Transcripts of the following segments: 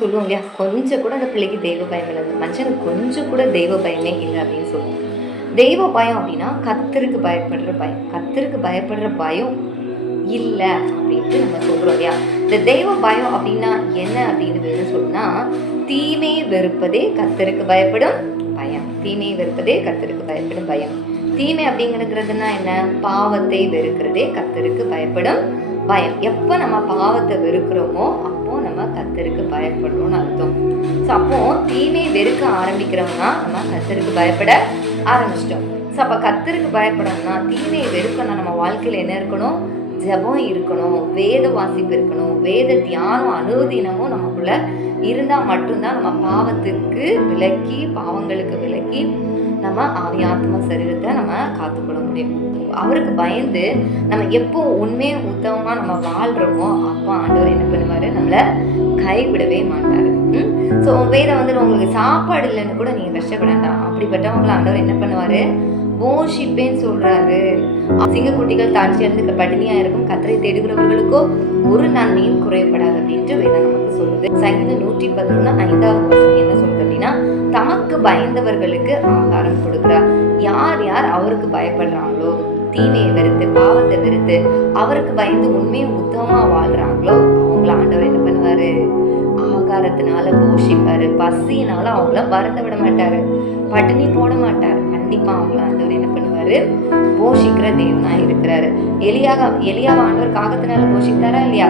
சொல்லுவோம் இல்லையா? கொஞ்சம் கூட அந்த பிள்ளைக்கு தெய்வ பயம் இல்லை. மனுஷனுக்கு கொஞ்சம் கூட தெய்வ பயமே இல்லை அப்படின்னு சொல்லுவோம். தெய்வ பயம் அப்படின்னா கத்தருக்கு பயப்படுற பயம். கத்தருக்கு பயப்படுற பயம் இல்லை அப்படின்ட்டு நம்ம சொல்கிறோம் இல்லையா? இந்த தெய்வ பயம் அப்படின்னா என்ன அப்படின்னு வேணும் சொன்னா தீமை வெறுப்பதே கத்தருக்கு பயப்படும் பயம். தீமை வெறுப்பதே கத்தருக்கு பயப்படும் பயம். தீமை அப்படிங்கிறதுனா என்ன? பாவத்தை வெறுக்கிறதே கத்தருக்கு பயப்படும் பயம். எப்போ நம்ம பாவத்தை வெறுக்கிறோமோ நம்ம கத்தருக்கு பயப்படணும்னு அர்த்தம். ஸோ அப்போ தீமை வெறுக்க ஆரம்பிக்கிறோம்னா நம்ம கத்தருக்கு பயப்பட ஆரம்பிச்சிட்டோம். ஸோ அப்போ கத்தருக்கு பயப்படணும்னா தீமையை வெறுக்கணும் நம்ம வாழ்க்கையில் என்ன இருக்கணும்? ஜெபம் இருக்கணும் வேத வாசிப்பு இருக்கணும் வேத தியானம் அனுதினமும் நமக்குள்ள இருந்தால் மட்டும்தான் நம்ம பாவத்துக்கு விலக்கி பாவங்களுக்கு விலக்கி நம்ம ஆத்ம சரீரத்தை நம்ம காத்துக்கொள்ள முடியும். அவருக்கு பயந்து நம்ம எப்போ உண்மையை உத்தமமாக நம்ம வாழ்கிறோமோ அப்போ ஆண்டவர் என்ன பண்ணுவார்? நம்மளை கைவிடவே மாட்டார். ஸோ வேதம் வந்து உங்களுக்கு சாப்பாடு இல்லைன்னு கூட நீங்கள் கஷ்டப்பட வேண்டாம். அப்படிப்பட்டவங்களை ஆண்டவர் என்ன பண்ணுவார்? போஷிப்பேன்னு சொல்றாரு. சிங்கக்குட்டிகள் தாட்சி இருந்து பட்டினியா இருக்கும். கத்தரை தேடுகிறவர்களுக்கோ ஒரு நன்மையும் குறையப்படாது அப்படின்ட்டு வேதம் நமக்கு சொல்லுது. சங்கீதம் நூற்றி பதினொன்று ஐந்தாவது வசனம் என்ன சொல்லுது அப்படின்னா தமக்கு பயந்தவர்களுக்கு ஆகாரம் கொடுக்குறார். யார் யார் அவருக்கு பயப்படுறாங்களோ தீமையை வெறுத்து பாவத்தை வெறுத்து அவருக்கு பயந்து உண்மையை உத்தமமாக வாழ்றாங்களோ அவங்கள ஆண்டவர் என்ன பண்ணுவாரு? ஆகாரத்தினால போஷிப்பாரு. பசியினால அவங்கள மறந்து விட மாட்டாரு. பட்டினி போட மாட்டாரு. கண்டிப்பா அவங்கள ஆண்டவர் என்ன பண்ணுவாரு? போஷிக்கிற தேவனா இருக்கிறாரு. எலியாக எலியாவை ஆண்டவர் காகத்தினால போஷித்தாரா இல்லையா?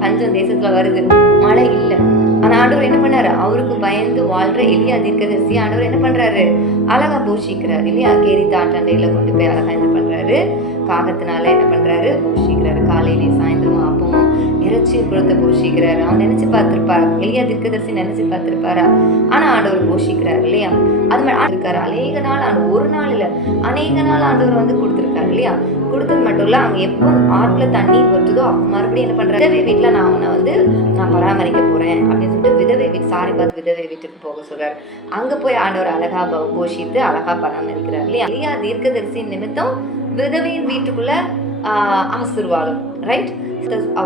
பஞ்சம் தேசத்துல வருது. மழை இல்லை. ஆனா ஆண்டவர் என்ன பண்ணாரு? அவருக்கு பயந்து வாழ்ற எலியா தீர்க்கதரிசி ஆண்டவர் என்ன பண்றாரு? அழகா போஷிக்கிறாரு. இல்லையா கேரி தாட்டாண்டையில கொண்டு போய் அழகா என்ன பண்றாரு? காகத்தினால என்ன பண்றாரு? போஷிக்கிறாரு. காலையிலே சாயந்தரம் அப்பமும் இறைச்சி குளத்தை போஷிக்கிறார். அவன் நினைச்சு பார்த்துருப்பாரா? எளியா தீர்க்கதரிசி நினைச்சு பார்த்துருப்பாரா? ஆனா ஆண்டவர் போஷிக்கிறாரு இல்லையா? அது மாதிரி இருக்காரு. அநேக நாள் ஆண்டு ஒரு நாள் இல்ல அநேக நாள் ஆண்டவர் வந்து கொடுத்துருக்காரு இல்லையா? கொடுத்தது மட்டும் இல்ல அவங்க எப்போ ஆற்றுல தண்ணி கொட்டுதோ மறுபடியும் என்ன பண்ற விதவை வீட்டுல நான் அவனை வந்து நான் பராமரிக்க போறேன் அப்படின்னு சொல்லிட்டு விதவை வீட்டு சாரி பார்த்து விதவை வீட்டுக்கு போக சொல்றாரு. அங்க போய் ஆண்டவர் அழகா போஷித்து அழகா பராமரிக்கிறார் இல்லையா? எளியா தீர்க்கதரிசி நிமித்தம் விதவையின் வீட்டுக்குள்ள ஆசீர்வாதம் ரைட்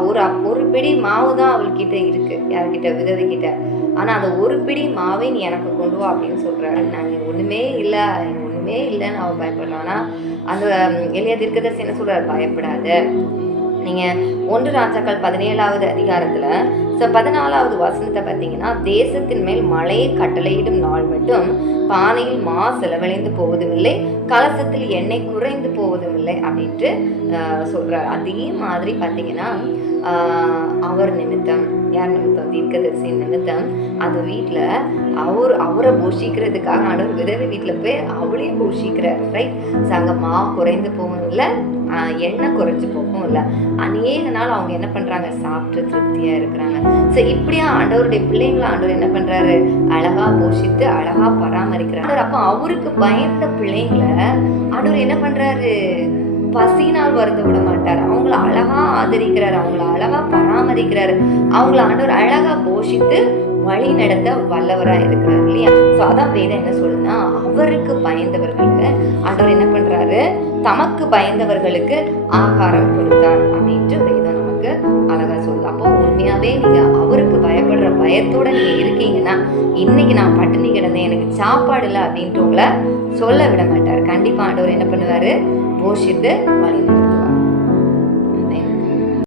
ஒரு ஒரு பிடி மாவு தான் அவள்கிட்ட இருக்கு யார்கிட்ட விதவை கிட்ட ஆனால் அந்த ஒரு பிடி மாவை நீ எனக்கு கொண்டு வா அப்படின்னு சொல்கிறாரு நாங்கள் ஒன்றுமே இல்லை ஒன்றுமே இல்லைன்னு அவன் பயப்படுறான். ஆனால் அந்த எளிய தீர்க்கதரிசி என்ன சொல்கிறார் பயப்படாத. நீங்கள் ஒன்று ராஜாக்கள் பதினேழாவது அதிகாரத்தில் ஸோ பதினாலாவது வசனத்தை பார்த்தீங்கன்னா தேசத்தின் மேல் மழையை கட்டளையிடும் நாள் மட்டும் பானையில் மா செலவழிந்து போவதும் இல்லை கலசத்தில் எண்ணெய் குறைந்து போவதும் இல்லை அப்படின்ட்டு சொல்கிறார் அதே மாதிரி பார்த்தீங்கன்னா அவர் நிமித்தம் யார் நிமித்தம் தீர்க்கதரிசி நிமித்தம் அந்த வீட்டில் அவர் அவரை போஷிக்கிறதுக்காக ஆண்டவர் விதவை வீட்டில் போய் அவளையும் போஷிக்கிறார் ரைட் ஸோ அங்கே மா குறைந்து போகவும் இல்லை எண்ணெய் குறைஞ்சு போகும் இல்லை. அநேக நாள் அவங்க என்ன பண்ணுறாங்க சாப்பிட்டு திருப்தியாக இருக்கிறாங்க. ஸோ இப்படியா ஆண்டவருடைய பிள்ளைங்களை ஆண்டவர் என்ன பண்ணுறாரு அழகா போஷித்து அழகா பராமரிக்கிறார். அப்போ அவருக்கு பயந்த பிள்ளைங்களை ஆண்டவர் என்ன பண்ணுறாரு பசினால் வருந்த விட மாட்டார் அவங்கள அழகா ஆதரிக்கிறார். அவங்கள அழகா பராமரிக்கிறார் அவங்கள ஆண்டவர் அழகா போஷித்து வழி நடத்த வல்லவரா இருக்கிறார் இல்லையா? ஸோ அதான் வேதம் என்ன சொல்லுன்னா அவருக்கு பயந்தவர்களுக்கு ஆண்டவர் என்ன பண்றாரு? தமக்கு பயந்தவர்களுக்கு ஆகாரம் கொடுத்தார் அப்படின்ட்டு வேதம் நமக்கு அழகா சொல்லுது. அப்போ உண்மையாவே நீங்கள் அவருக்கு பயப்படுற பயத்தோட நீங்க இருக்கீங்கன்னா இன்னைக்கு நான் பட்டினி கிடந்தேன் எனக்கு சாப்பாடு இல்லை அப்படின்ட்டு உங்களை சொல்ல விட மாட்டார். கண்டிப்பா ஆண்டவர் என்ன பண்ணுவாரு? போஷித்து வழி